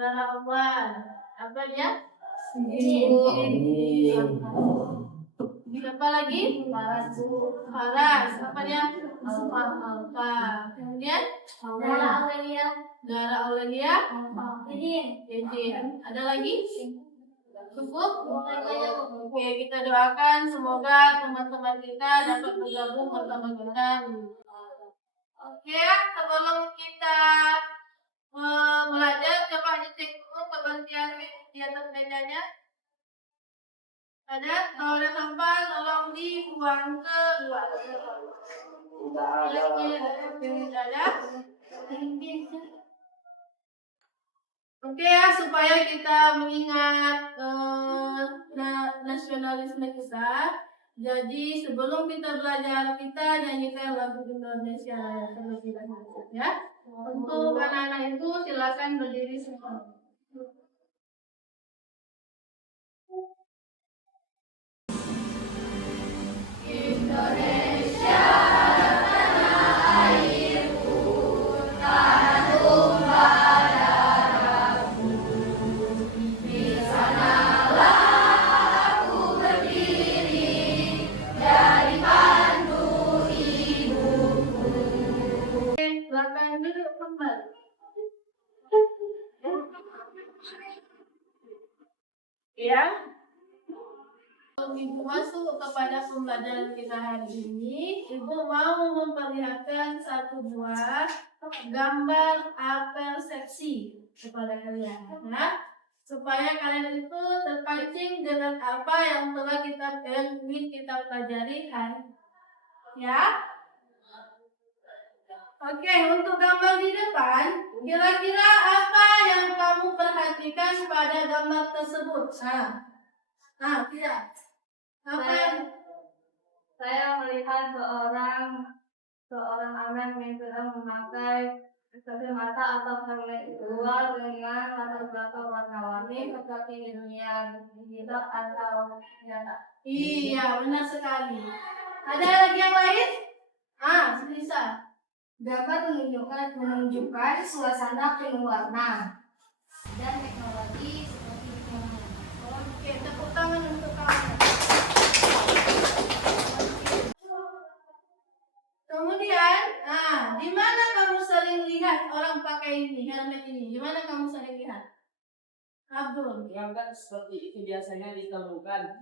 Darawan. Apa dia? Apa lagi? Faras. Apa dia? Alfa. Kemudian? Dara Aurelia. Didin. Ada lagi? Cukup? Oke, kita doakan semoga teman-teman kita dapat bergabung bersama kita. Oke, sebelum kita belajar, coba dicek dulu kebersihan di atas mejanya. Ada? Kalau ada sampah, tolong dibuang ke luar. Tidak ada? Oke ya, supaya kita mengingat nasionalisme kita. Jadi sebelum kita belajar, kita nyanyikan lagu Indonesia terlebih dahulu ya. Untuk anak-anak itu silakan berdiri semua. Indonesia tanah airku, tanah tumpah darahku. Di sanalah aku berdiri, jadi pandu ibuku. Silakan duduk kembali. Ya. Ibu masuk kepada pembelajaran kita hari ini, Ibu mau memperlihatkan satu buah gambar apel seksi kepada kalian, ya, supaya kalian itu terpancing dengan apa yang telah ingin kita pelajari hari, ya. Oke, untuk gambar di depan, kira-kira apa yang kamu perhatikan pada gambar tersebut? Tidak. Saya melihat seorang anak yang sedang memakai kacamata atau helmet luar dengan latar belakang warna-warni seperti dunia digital atau nyata. Iya, benar sekali. Ada lagi yang lain? Bisa. Dapat menunjukkan suasana penuh warna dan teknologi seperti teknologi. Oke, tepuk tangan untuk kamu. Kemudian, di mana kamu sering lihat orang pakai ini, helmet ini? Di mana kamu sering lihat? Abdul. Yang kan seperti itu biasanya ditemukan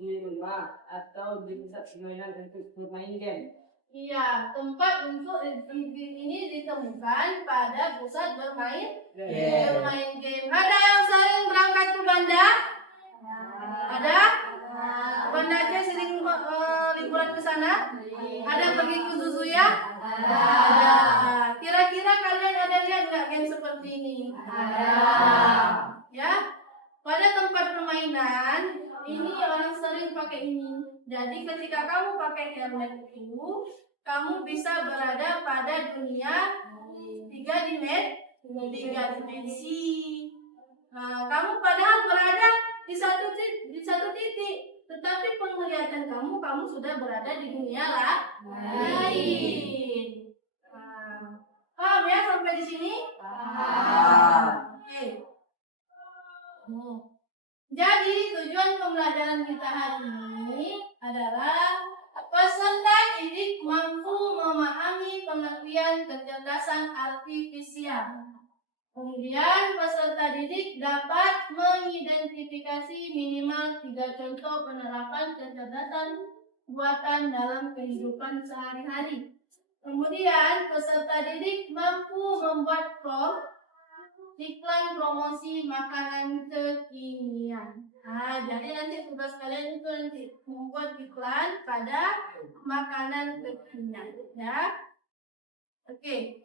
di rumah atau di pusat permainan untuk bermain game. Iya, tempat untuk ini ditemukan pada pusat bermain game. Ada yang sering berangkat ke Banda? Ada? Banda aja sering liburan ke sana? Ada pergi ke Zuzuya? Ada. Kira-kira kalian ada lihat nggak game seperti ini? Ada. Ya, pada tempat permainan ini orang sering pakai ini. Jadi ketika kamu pakai helmet itu, kamu bisa berada pada dunia tiga dimensi. Kamu padahal berada di satu titik, tetapi penglihatan kamu sudah berada di dunia lain. Paham ya sampai di sini? Oke. Jadi tujuan pembelajaran kita hari ini adalah peserta didik mampu memahami pengertian kecerdasan artifisial. Kemudian peserta didik dapat mengidentifikasi minimal 3 contoh penerapan kecerdasan buatan dalam kehidupan sehari-hari. Kemudian peserta didik mampu membuat form iklan promosi makanan kekinian. Jadi nanti tugas kalian itu nanti membuat iklan pada makanan kekinian, ya. Oke.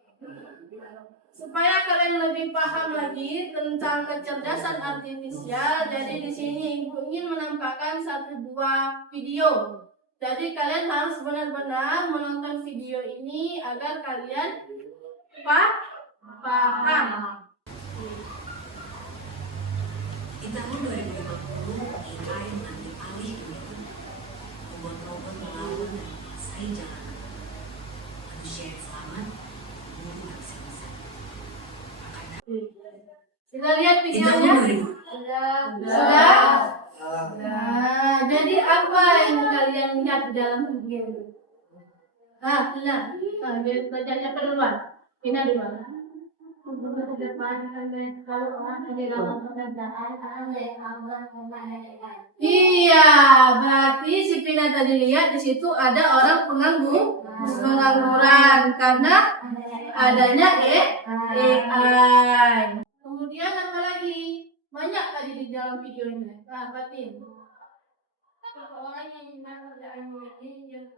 Supaya kalian lebih paham lagi tentang kecerdasan artifisial, jadi di sini Ibu ingin menampakkan satu buah video. Jadi kalian harus benar-benar menonton video ini agar kalian paham. Di tahun 2050, AI mengambil alih dunia, membuat robot melawan dan menguasai jalanan. Manusia yang selamat, guru manusia besar. Sudah lihat Di tahun videonya? 2000, Sudah? Nah, jadi apa yang kalian lihat di dalam video itu? Tina. Nah, baca siapa duluan? Tina duluan. Untuk ke depan kalau orang kehilangan pekerjaan Iya, berarti si Pina tadi lihat di situ ada orang pengangguran karena adanya AI. Kemudian apa lagi? Banyak tadi di dalam video ini. Nah, Fatin. orang yang minta kerjaannya ini yang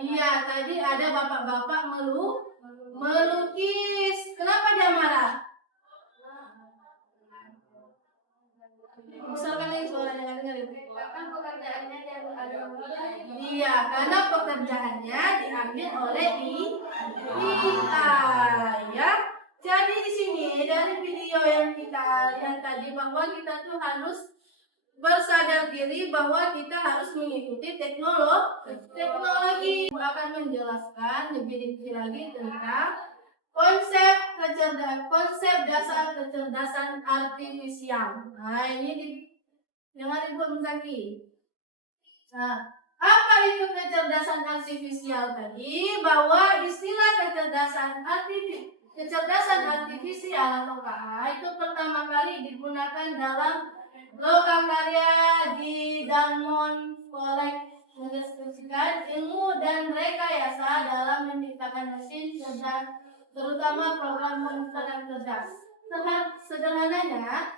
Iya, tadi ada bapak-bapak melukis. Kenapa dia marah? Misalkan lagi suaranya nggak dengerin. kan pekerjaannya dia ada Iya, karena pekerjaannya diambil oleh AI, ya. Jadi di sini dari video yang kita lihat tadi bahwa kita tuh harus bersadar diri bahwa kita harus mengikuti teknologi. Aku akan menjelaskan lebih detail lagi tentang konsep dasar kecerdasan artifisial. Nah, ini dengan Ibu Muzaki. Nah, apa itu kecerdasan artifisial tadi? Bahwa istilah kecerdasan artifisial atau KA itu pertama kali digunakan dalam lokakarya di Dalmon College mendiskusikan ilmu dan rekayasa dalam menciptakan mesin cerdas, terutama program pengetahuan cerdas. Sederhananya,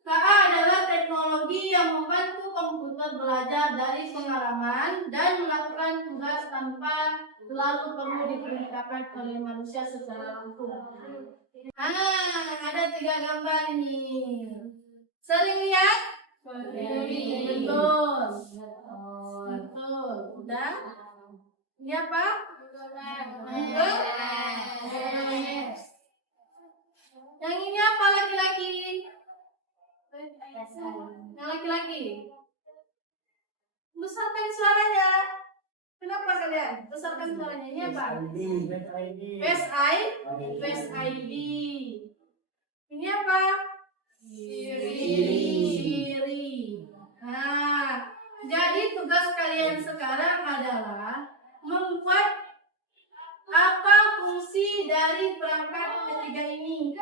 KA adalah teknologi yang membantu komputer belajar dari pengalaman dan melakukan tugas tanpa selalu perlu diperintahkan oleh manusia secara langsung. Ada 3 gambar ini. Sering lihat? Betul. Udah? Ini apa? Yang ini apa laki-laki? Yang laki-laki. Besarkan suaranya. Kenapa kalian? Besarkan suaranya. Ini apa? Face ID. Ini apa? Siri. Nah, jadi tugas kalian sekarang adalah membuat apa fungsi dari perangkat ketiga ini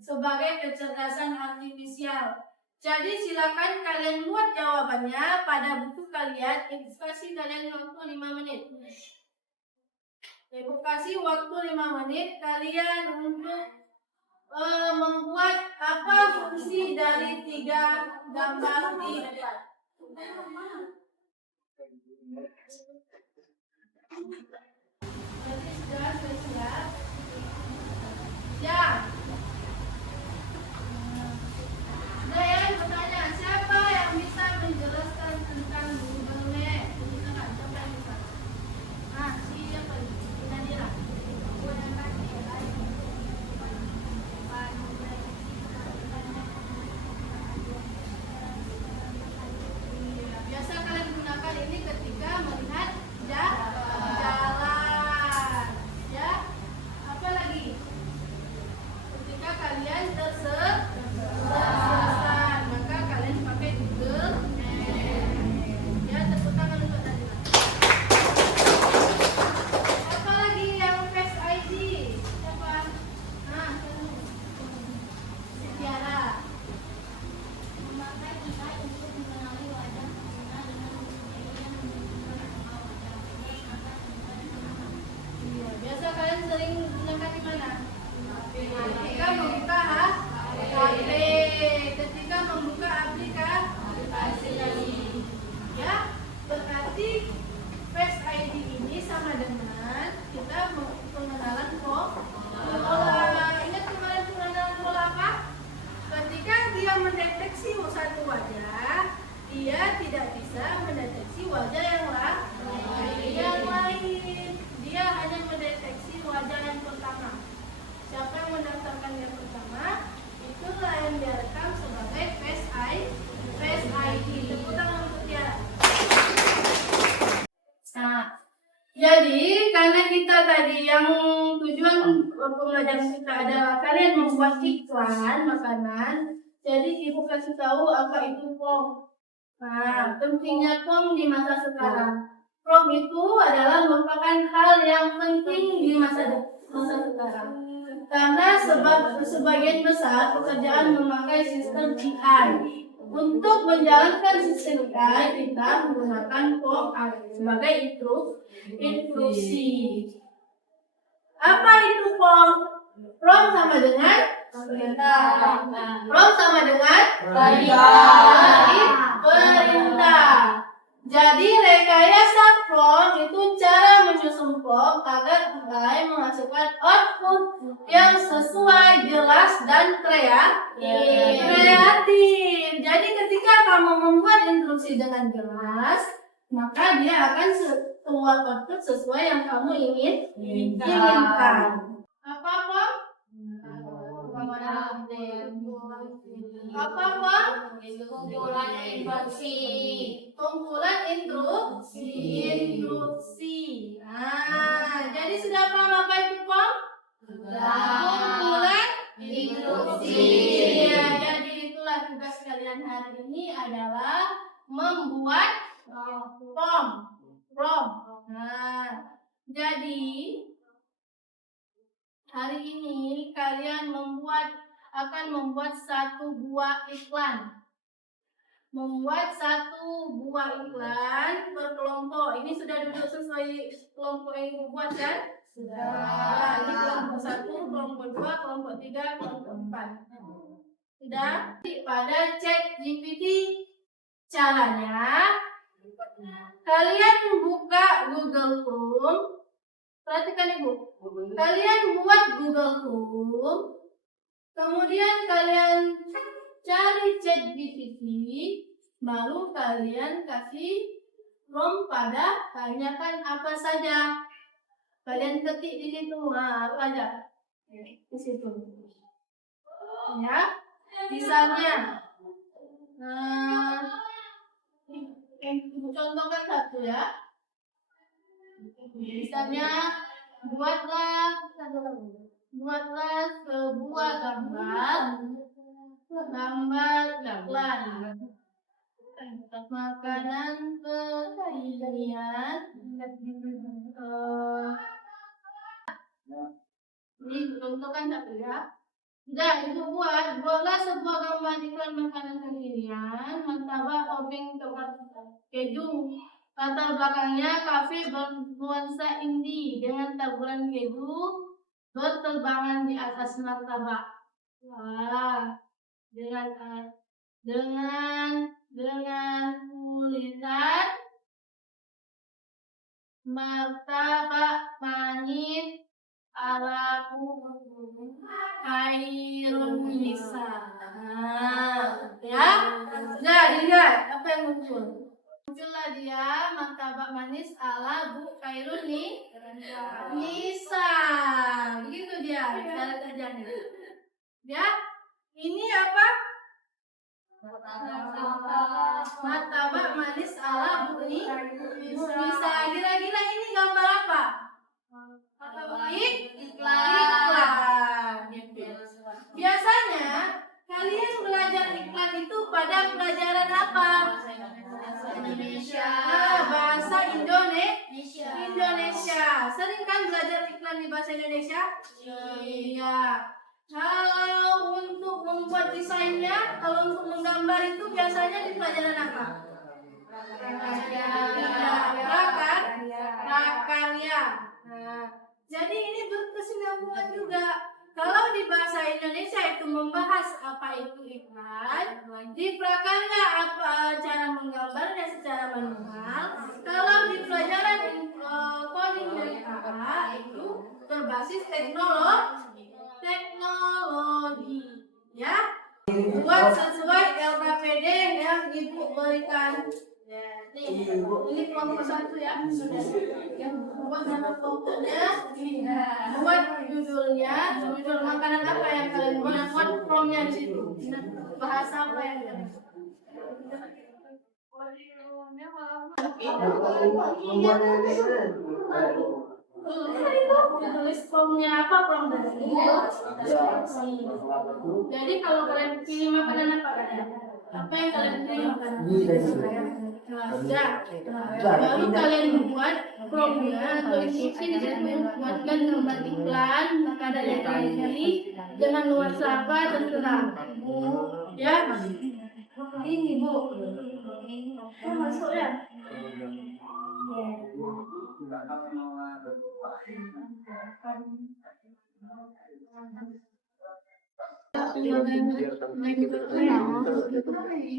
sebagai kecerdasan artifisial. Jadi silakan kalian buat jawabannya pada buku kalian. Ibu kasih kalian waktu 5 menit. Ibu kasih waktu 5 menit kalian untuk membuat apa fungsi dari 3 gambar di depan. Berarti sudah siap. Ya. Nah, yang bertanya, siapa yang bisa menjelaskan tentang Google Map? Silakan, siapa yang bisa? Nah, siapa ini? Nadira. Biasa kalian gunakan ini ketika melihat jalan, ya. Apa lagi? Ketika kalian tersesat, maka kalian pakai Google Map. Ya, tepuk tangan untuk Nadira. Apa lagi yang Face ID? Siapa? Nah, Tiara. memakai AI untuk mengenali wajah pengguna dengan kemudian menunjukkan wajah Iya, biasa kalian sering gunakan di mana? Ketika membuka HP, ketika membuka aplikasi. Ya, berarti Face ID ini sama dengan kita pengenalan pola. Ingat kemarin pengenalan pola apa? Ketika dia mendeteksi satu wajah, dia tidak bisa mendeteksi wajah yang lain. Dia hanya mendeteksi wajah yang pertama. Siapa yang mendaftarkan yang pertama, itulah yang direkam sebagai Face ID. Tepuk tangan untuk Tiara. Nah, jadi karena kita tadi yang tujuan tujuan pembelajaran kita adalah kalian membuat iklan makanan. Jadi ibu kasih tahu apa itu POM. Nah, pentingnya POM di masa sekarang. POM itu adalah merupakan hal yang penting di masa sekarang. Karena sebagian besar pekerjaan memakai sistem AI. Untuk menjalankan sistem AI, kita menggunakan POM sebagai instruksi. Apa itu POM? POM sama dengan perintah. POM sama dengan perintah. Jadi rekayasa POM itu cara menyusun POM agar AI menghasilkan output yang sesuai, jelas, dan kreatif. Jadi ketika kamu membuat instruksi dengan jelas, maka dia akan keluar output sesuai yang kamu inginkan. Apa POM? Apa POM? Kumpulan instruksi. Kumpulan instruksi. Jadi sudah paham apa itu POM? Kumpulan instruksi. Ya, jadi itulah tugas kalian hari ini adalah membuat POM. Jadi hari ini kalian akan membuat satu buah iklan. Membuat satu buah iklan berkelompok. Ini sudah duduk sesuai kelompok yang ibu buat kan? Sudah. Ini kelompok 1, kelompok 2, kelompok 3, kelompok 4. Sudah. Pada ChatGPT caranya kalian buka Google Chrome. Perhatikan ibu. Kalian buat Google Chrome. Kemudian kalian cari ChatGPT, baru kalian kasih prompt pada tanyakan apa saja. Kalian ketik di situ, apa aja di situ. Ya, misalnya, contohkan satu ya. Misalnya, buatlah sebuah gambar iklan makanan kekinian. Ini contohkan satu ya. Sudah, itu buatlah sebuah gambar iklan makanan kekinian, martabak topping coklat keju. Latar belakangnya kafe bernuansa indie dengan taburan keju berterbangan di atas martabak. Wah, dengan tulisan martabak manis ala Khairunisa. Ya, sudah dilihat apa yang muncul? Muncullah dia martabak manis ala Bu Khairunisa. Begitu dia cara kerjanya. Ya, ini apa? Martabak manis ala Bu Nisa. Kira-kira ini gambar apa? Iklan. Biasanya kalian belajar iklan itu pada pelajaran apa? Indonesia. Bahasa Indonesia. Sering kan belajar iklan di bahasa Indonesia? Iya. Kalau untuk membuat desainnya, kalau untuk menggambar itu biasanya di pelajaran apa? Prakarya. Jadi ini berkesinambungan juga. Kalau di bahasa Indonesia itu membahas apa itu iklan, di prakarya apa cara menggambarnya secara manual. Kalau di pelajaran coding dan AA itu berbasis teknologi, ya. Buat sesuai LKPD yang ibu berikan. Ini kelompok 1 ya. Buat nama kelompoknya, buat judulnya, judul makanan apa yang kalian buat promnya di situ. Bahasa apa yang kalian? Kan itu ditulis formnya apa, form dari. Jadi kalau kalian pilih makanan apa kalian? Apa yang kalian pilih makanan? Ya. Lalu kalian buat formnya atau instruksi di situ, buatkan gambar iklan, makanan yang kalian pilih, dengan nuansa apa terserah. Ya. Ini Bu. Masuk ya.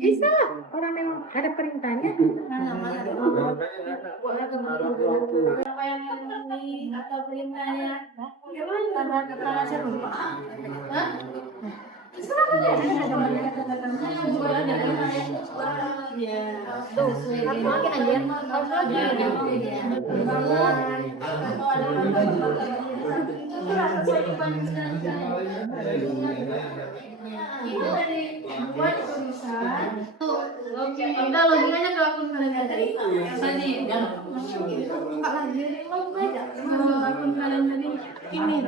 Bisa, orang yang ada perintahnya. Apa yang ini atau perintahnya? Tanda kata serupa. Hah? Tuh, aku makin anjir. Harus lagi. Itu dari buat tulisan. Oke, udah logikanya kalau aku kalian tadi. Yang tadi yang akun kalian tadi ini.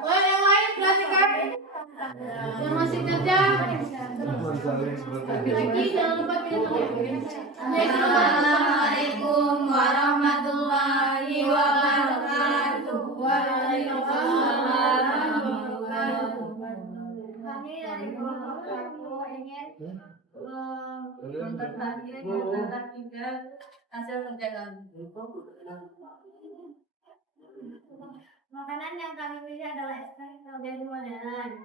Oh, yang lain perhatikan. Yang masih kerja. Lagi jangan lupa pilih. Assalamualaikum warahmatullahi wabarakatuh. Waalaikumsalam warahmatullahi wabarakatuh. Kami dari kelompok aku ingin memperbaiki tentang tiga hasil kerja kami. Makanan yang kami pilih adalah es krim strawberry modern.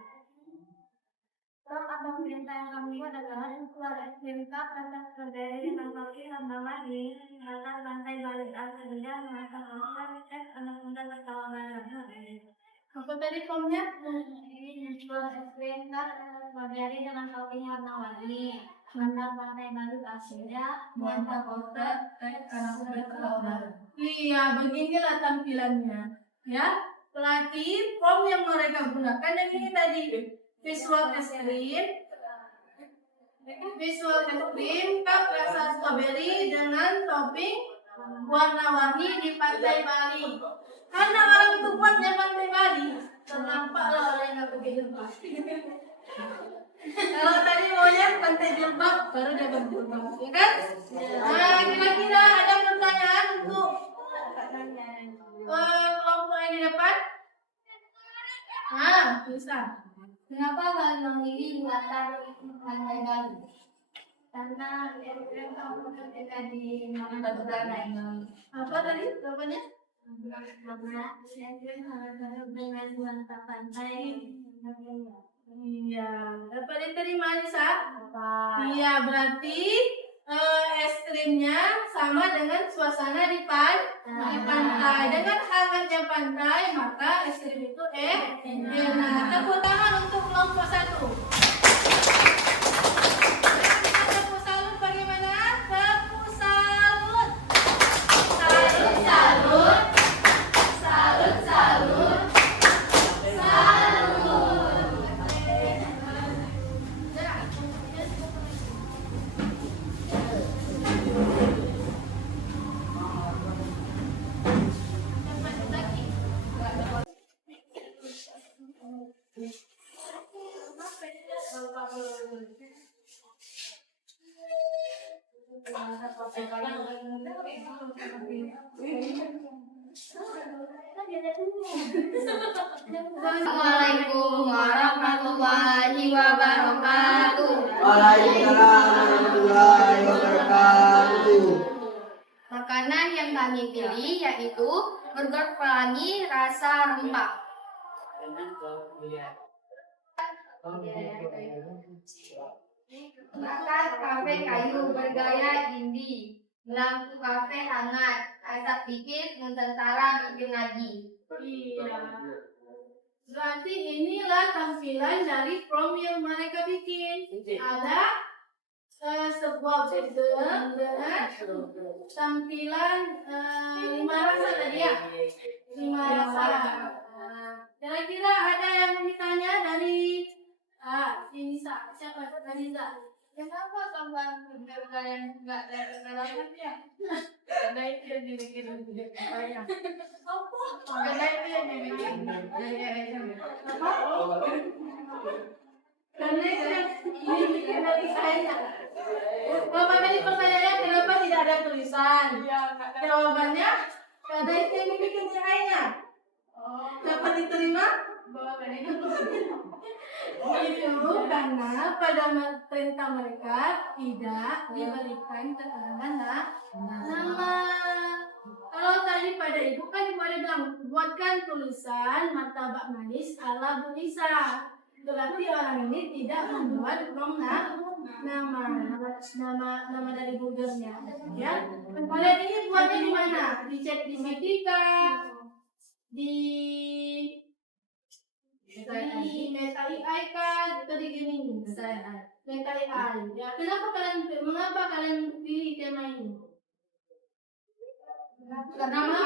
Prompt atau perintah yang kami buat adalah keluar es krim cup rasa strawberry dengan kopi tambah manis, makan lantai balik kerja, makan makan es anak muda tertawa bareng. Apa tadi formnya? Ini jual es krim cup strawberry dengan kopi warna-warni, makan lantai balik asinnya, nuansa poster, teh anak muda tertawa bareng. Iya, beginilah tampilannya. Ya, pelatih form yang mereka gunakan yang ini tadi. Visual es krim, cup rasa strawberry dengan topping warna-warni di pantai Bali. Karena orang itu buatnya pantai Bali, ternampaklah orang yang nggak pakai jilbab. Kalau tadi maunya pantai jilbab, baru dia berjilbab, ya kan? Nah, kira-kira ada pertanyaan untuk kelompok yang di depan? Nah, bisa. Kenapa kalian memilih buatan pantai Bali? Karena es krim kamu ketika di Batu Bara ini. Apa tadi jawabannya? Karena es krim harus dengan nuansa pantai. Iya, dapat diterima Anissa? Iya, berarti es krimnya sama dengan suasana di pantai. Dengan hangatnya pantai, maka es krim itu enak. Tepuk tangan untuk kelompok 1. Tepuk salut bagaimana? Tepuk salut. Salut, salut. Salut, salut. Assalamualaikum warahmatullahi wabarakatuh. Waalaikumsalam warahmatullahi wabarakatuh. Makanan yang kami pilih yaitu burger pelangi rasa rempah. Makan kafe kayu bergaya indie, lampu kafe hangat, asap tipis Nusantara bikin lagi. Iya. Berarti inilah tampilan dari prom yang mereka bikin. Ada sebuah bedeng dengan tampilan 5 rasa tadi ya, 5 rasa. Kira-kira ada yang ditanya dari Nisa, siapa dari Nisa? Kenapa tambahan bener kalian nggak dalam ya? Karena itu yang dibikin banyak. Karena itu yang dibikin Karena ini bikin dari saya. Bapak tadi pertanyaannya kenapa tidak ada tulisan? Jawabannya karena itu yang dibikin saya. Dapat diterima? Itu karena pada perintah mereka tidak diberikan keterangan nama. Kalau tadi pada ibu kan ibu ada bilang buatkan tulisan martabak manis ala Bu Nisa. Berarti orang ini tidak membuat nama dari burgernya. Ya, kalian ini buatnya di mana? Dicek di Medika, di Meta AI kan, itu di gini Meta AI. Ya, mengapa kalian pilih tema ini? Karena apa?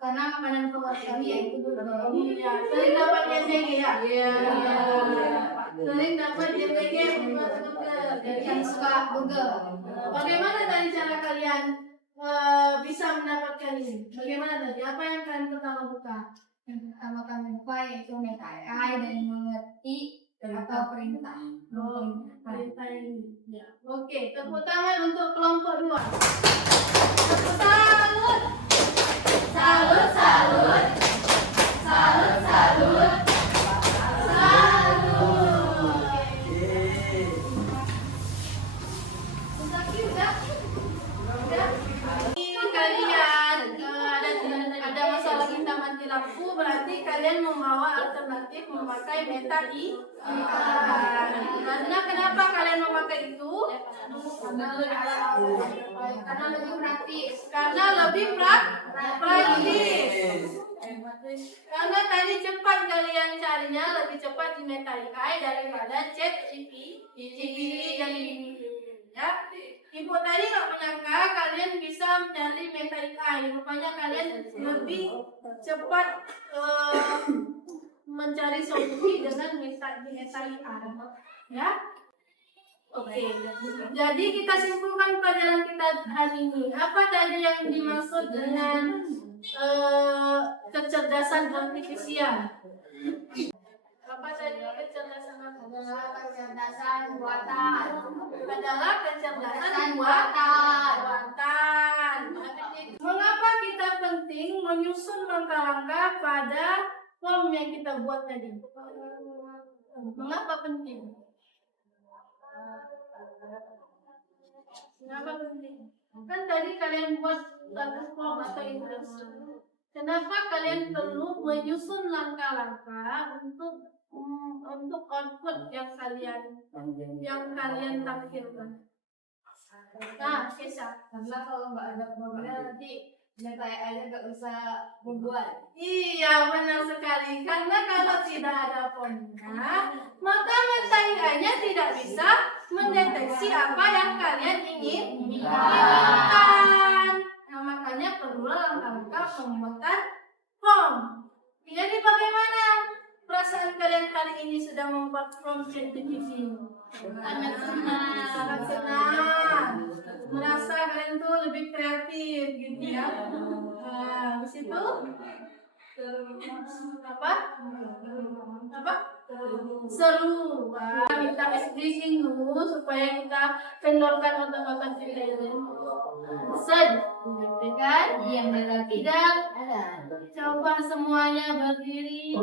Karena makanan favorit kalian. Iya, sering dapat JPG ya. Iya. Sering dapat JPG yang suka Google. Bagaimana tadi cara kalian bisa mendapatkan ini? Bagaimana tadi? Apa yang kalian pertama buka? Yang pertama kami buka yaitu Meta AI dan mengerti atau perintah. Perintah ini. Ya. Oke, tepuk tangan untuk kelompok 2. Tepuk salut. Salut, salut. Salut, salut. Salut. Kalian ada masalah kita mati lampu, berarti kalian membawa alternatif memakai Meta AI. Karena kenapa kalian memakai itu? Karena lebih praktis. Karena lebih praktis. Karena tadi cepat kalian carinya, lebih cepat di Meta AI daripada ChatGPT dan ya. Ibu tadi nggak menyangka kalian bisa mencari Meta AI. Rupanya kalian lebih cepat mencari solusi dengan Meta AI. Ya. Oke. Jadi kita simpulkan pelajaran kita hari ini. Apa tadi yang dimaksud dengan kecerdasan artifisial? Apa tadi kecerdasan artifisial? Kecerdasan buatan. Adalah kecerdasan buatan. Mengapa kita penting menyusun langkah-langkah pada form yang kita buat tadi? Mengapa penting? Kenapa penting? Kan tadi kalian buat satu form atau index. Kenapa kalian perlu menyusun langkah-langkah untuk output yang kalian tampilkan? Nah, Kesha. karena kalau nggak ada programnya nanti Meta AI nggak usah membuat. Iya, benar sekali. Karena kalau tidak ada formnya, maka Meta AI-nya tidak bisa mendeteksi apa yang kalian inginkan. Nah, makanya perlu langkah-langkah pembuatan form. Jadi bagaimana perasaan kalian hari ini sudah membuat form ChatGPT? Sangat senang. Sangat senang. Merasa kalian tuh lebih kreatif gitu ya. Habis itu apa? Seru. Kita explain dulu supaya kita kendorkan otak-otak kita ini. Kan? Iya, benar. Tidak. Coba semuanya berdiri.